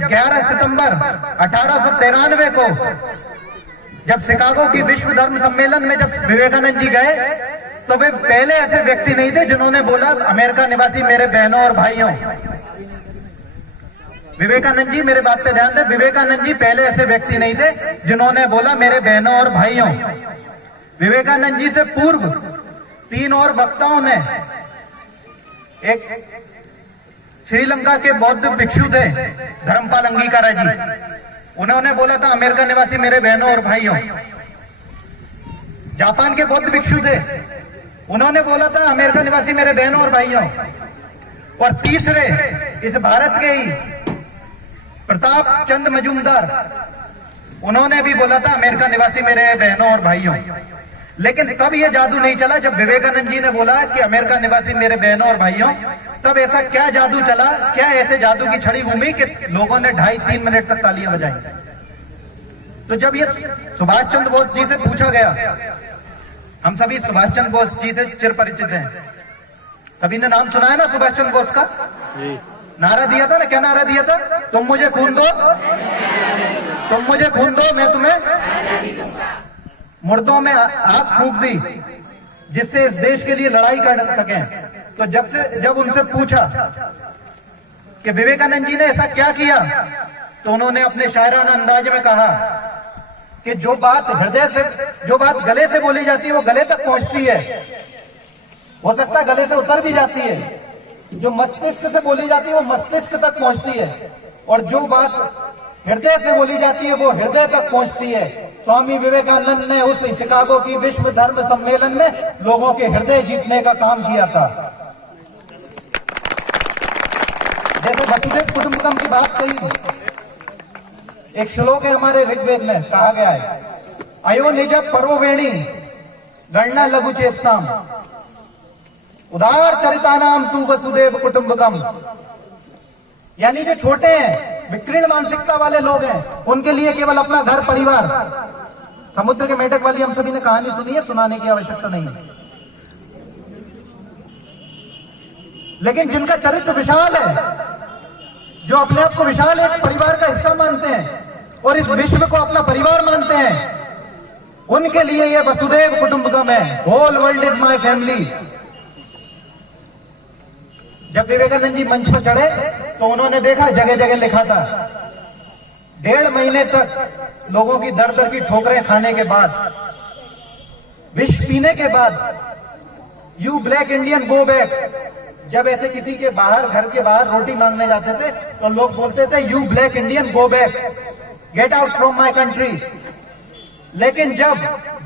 11 सितंबर 1893 को जब शिकागो की विश्व धर्म सम्मेलन में जब विवेकानंद जी गए, तो वे पहले ऐसे व्यक्ति नहीं थे जिन्होंने बोला अमेरिका निवासी मेरे बहनों और भाइयों। विवेकानंद जी, मेरे बात पे ध्यान दें, विवेकानंद जी पहले ऐसे व्यक्ति नहीं थे जिन्होंने बोला मेरे बहनों और भाइयों। विवेकानंद जी से पूर्व 3 और वक्ताओं ने, एक श्रीलंका के बौद्ध भिक्षु थे धर्मपाल अंगीकारा जी, उन्होंने बोला था अमेरिका निवासी मेरे बहनों और भाइयों। जापान के बौद्ध भिक्षु थे, उन्होंने बोला था अमेरिका निवासी मेरे बहनों और भाइयों। और तीसरे इस भारत के ही प्रताप चंद मजूमदार, उन्होंने भी बोला था अमेरिका निवासी मेरे बहनों और भाइयों। लेकिन तब यह जादू नहीं चला जब विवेकानंद जी ने बोला कि अमेरिका निवासी मेरे बहनों और भाइयों। तब ऐसा क्या जादू चला, क्या ऐसे जादू की छड़ी घूमी कि लोगों ने 2.5-3 मिनट तक तालियां बजाई। तो जब ये सुभाष चंद्र बोस जी से पूछा गया, हम सभी सुभाष चंद्र बोस जी से चिर परिचित हैं, सभी ने नाम सुना है ना सुभाष चंद्र बोस का? नारा दिया था ना, क्या नारा दिया था? तुम मुझे खून दो, तुम मुझे खून दो, मैं तुम्हें मुर्दों में आग फूंक दी, जिससे इस देश के लिए लड़ाई कर सकें। तो जब उनसे पूछा कि विवेकानंद जी ने ऐसा क्या किया, तो उन्होंने अपने शायराना अंदाज में कहा कि जो बात हृदय से, जो बात गले से बोली जाती है वो गले तक पहुंचती है, हो सकता है गले से उतर भी जाती है। जो मस्तिष्क से बोली जाती है वो मस्तिष्क तक पहुंचती है, और जो बात हृदय से बोली जाती है वो हृदय तक पहुंचती है। स्वामी विवेकानंद ने उस शिकागो की विश्व धर्म सम्मेलन में लोगों के हृदय जीतने का काम किया था। जैसे वसुधैव कुटुंबकम की बात कही, एक श्लोक है हमारे ऋग्वेद में, कहा गया है अयो निज परोवेणी गणना लघु चेतसाम उदार चरितानाम तू वसुधैव कुटुंबकम। यानी जो छोटे हैं, विकीर्ण मानसिकता वाले लोग हैं, उनके लिए केवल अपना घर परिवार। समुद्र के मेढक वाली हम सभी ने कहानी सुनी है, सुनाने की आवश्यकता नहीं है। लेकिन जिनका चरित्र विशाल है, जो अपने आप को विशाल एक परिवार का हिस्सा मानते हैं और इस विश्व को अपना परिवार मानते हैं, उनके लिए यह वसुधैव कुटुंबकम है। Whole world is my family. जब विवेकानंद जी मंच पर चढ़े तो उन्होंने देखा जगह जगह लिखा था, 1.5 महीने तक लोगों की दर दर की ठोकरें खाने के बाद, विष पीने के बाद, you black Indian go back. जब ऐसे किसी के बाहर, घर के बाहर रोटी मांगने जाते थे तो लोग बोलते थे you black Indian go back, get out from my country. लेकिन जब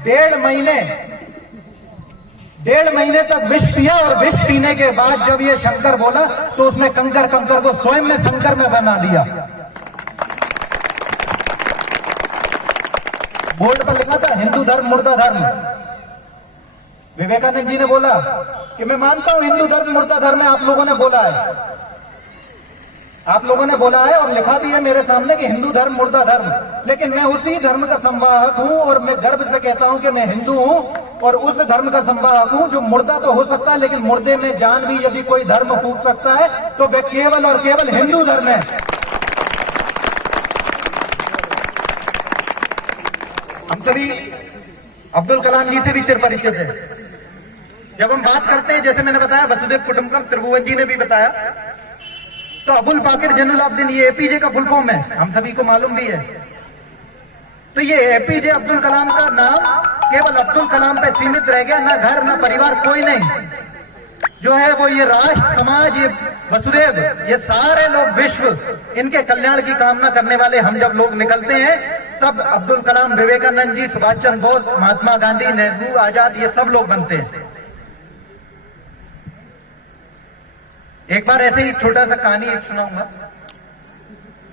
1.5 महीने तक विष पिया और विष पीने के बाद जब ये शंकर बोला तो उसने कंकर को स्वयं में शंकर में बना दिया। बोर्ड पर लिखा था हिंदू धर्म मुर्दा धर्म। विवेकानंद जी ने बोला कि मैं मानता हूं हिंदू धर्म मुर्दा धर्म है, आप लोगों ने बोला है, आप लोगों ने बोला है और लिखा भी है मेरे सामने कि हिंदू धर्म मुर्दा धर्म, लेकिन मैं उसी धर्म का संवाहक हूं और मैं गर्व से कहता हूं कि मैं हिंदू हूं और उस धर्म का संवाहक हूं जो मुर्दा तो हो सकता है, लेकिन मुर्दे में जान भी यदि कोई धर्म फूंक सकता है तो वह केवल और केवल हिंदू धर्म है। हम सभी अब्दुल कलाम जी से भी चिर परिचित है। जब हम बात करते हैं, जैसे मैंने बताया वसुधैव कुटुंबकम, त्रिभुवन जी ने भी बताया, तो अबुल पाकिर जैनुलाब्दीन, ये एपीजे का फुल फॉर्म है, हम सभी को मालूम भी है। तो ये एपीजे अब्दुल कलाम का नाम केवल अब्दुल कलाम पे सीमित रह गया, ना घर ना परिवार, कोई नहीं। जो है वो ये राष्ट्र, समाज, ये वसुधैव, ये सारे लोग विश्व, इनके कल्याण की कामना करने वाले हम जब लोग निकलते हैं तब अब्दुल कलाम, विवेकानंद जी, सुभाष चंद्र बोस, महात्मा गांधी, नेहरू, आजाद, ये सब लोग बनते हैं। एक बार ऐसे ही छोटा सा कहानी एक सुनाऊंगा।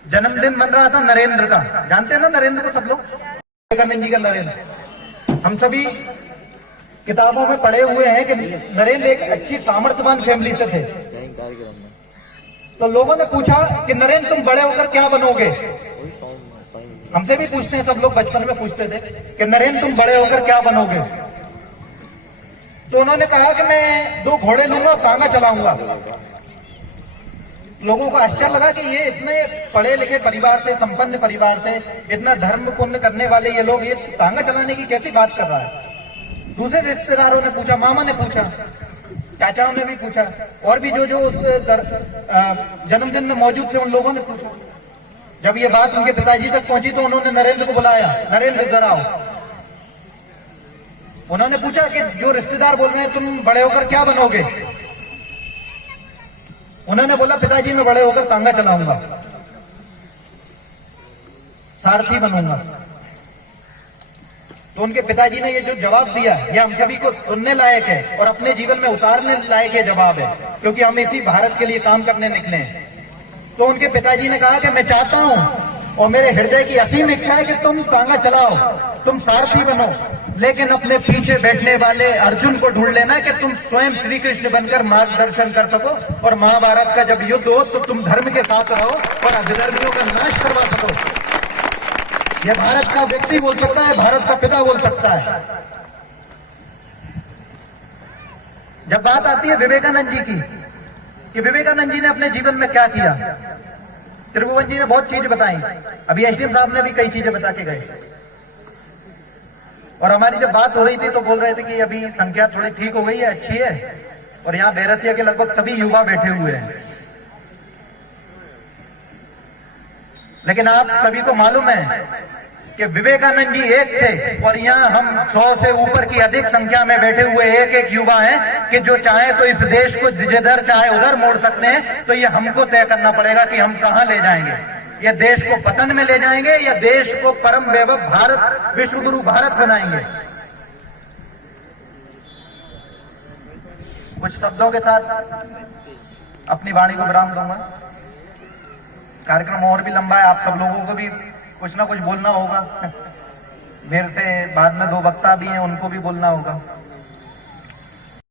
जन्मदिन मन रहा था नरेंद्र का, जानते हैं ना नरेंद्र को सब लोग, विवेकानंद जी का नरेंद्र। हम सभी किताबों में पढ़े हुए हैं कि नरेंद्र एक अच्छी सामर्थ्यवान फैमिली से थे। तो लोगों ने पूछा कि नरेंद्र तुम बड़े होकर क्या बनोगे? हमसे भी पूछते हैं, सब लोग बचपन में पूछते थे कि नरेंद्र तुम बड़े होकर क्या बनोगे? तो उन्होंने कहा कि मैं 2 घोड़े लूंगा, तांगा चलाऊंगा। लोगों को आश्चर्य लगा कि ये इतने पढ़े लिखे परिवार से, संपन्न परिवार से, इतना धर्म पुण्य करने वाले ये लोग ये तांगा चलाने की कैसी बात कर रहा है। दूसरे रिश्तेदारों ने पूछा, मामा ने पूछा, चाचाओं ने भी पूछा, और भी जो उस जन्मदिन में मौजूद थे उन लोगों ने पूछा। जब ये बात उनके पिताजी तक पहुंची तो उन्होंने नरेंद्र को बुलाया, नरेंद्र इधर आओ। उन्होंने पूछा कि जो रिश्तेदार बोल रहे हैं तुम बड़े होकर क्या बनोगे। उन्होंने बोला पिताजी मैं बड़े होकर तांगा चलाऊंगा, सारथी बनूंगा। तो उनके पिताजी ने ये जो जवाब दिया ये हम सभी को सुनने लायक है और अपने जीवन में उतारने लायक ये जवाब है, क्योंकि हम इसी भारत के लिए काम करने निकले हैं। तो उनके पिताजी ने कहा कि मैं चाहता हूं और मेरे हृदय की असीम इच्छा है कि तुम तांगा चलाओ, तुम सारथी बनो, लेकिन अपने पीछे बैठने वाले अर्जुन को ढूंढ लेना कि तुम स्वयं श्री कृष्ण बनकर मार्गदर्शन कर सको और महाभारत का जब युद्ध हो तो तुम धर्म के साथ रहो और अधर्मियों का नाश करवा सको। यह भारत का व्यक्ति बोल सकता है, भारत का पिता बोल सकता है। जब बात आती है विवेकानंद जी की कि विवेकानंद जी ने अपने जीवन में क्या किया, त्रिभुवन जी ने बहुत चीज बताई, अभी एसडीएम साहब ने भी कई चीजें बता के गए। और हमारी जब बात हो रही थी तो बोल रहे थे कि अभी संख्या थोड़ी ठीक हो गई है, अच्छी है, और यहाँ बैरसिया के लगभग सभी युवा बैठे हुए हैं। लेकिन आप सभी को मालूम है कि विवेकानंद जी एक थे और यहाँ हम 100 से ऊपर की अधिक संख्या में बैठे हुए एक एक युवा हैं कि जो चाहे तो इस देश को जिधर चाहे उधर मोड़ सकते हैं। तो ये हमको तय करना पड़ेगा कि हम कहां ले जाएंगे, ये देश को पतन में ले जाएंगे या देश को परम वैभव भारत, विश्व गुरु भारत बनाएंगे। कुछ शब्दों के साथ अपनी वाणी को विराम दूंगा। कार्यक्रम और भी लंबा है, आप सब लोगों को भी कुछ ना कुछ बोलना होगा। मेरे से बाद में 2 वक्ता भी हैं, उनको भी बोलना होगा।